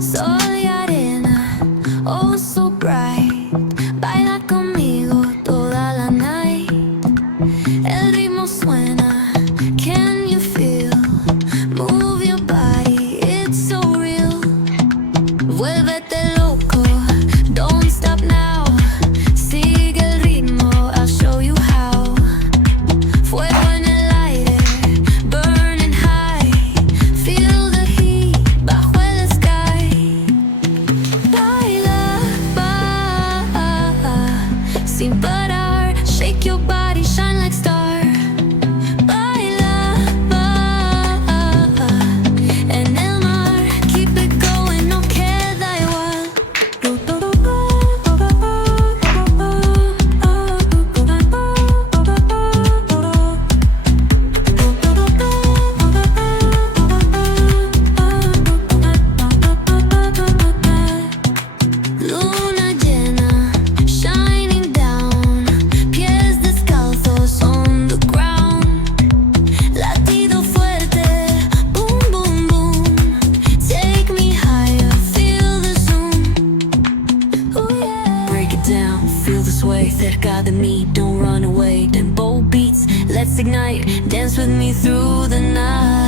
Soy arena, oh so bright. Baila conmigo toda la night. El ritmo suena, can you feel? Move your body, it's so real. Vuélvete loco, don't stop now. Sigue el ritmo, I'll show you how. Fuego en el aire, burning high. Feel the heat bajo el sky. Baila, sin parar. Shake your body, shine like star. Baila, en el mar. Keep it going, no queda igual. Luna llena, shining down. Pies descalzos on the ground. Latido fuerte, boom, boom, boom. Take me higher, feel the zoom. Ooh, yeah. Break it down, feel the sway. Cerca de mí, don't run away. Tempo beats, let's ignite. Dance with me through the night.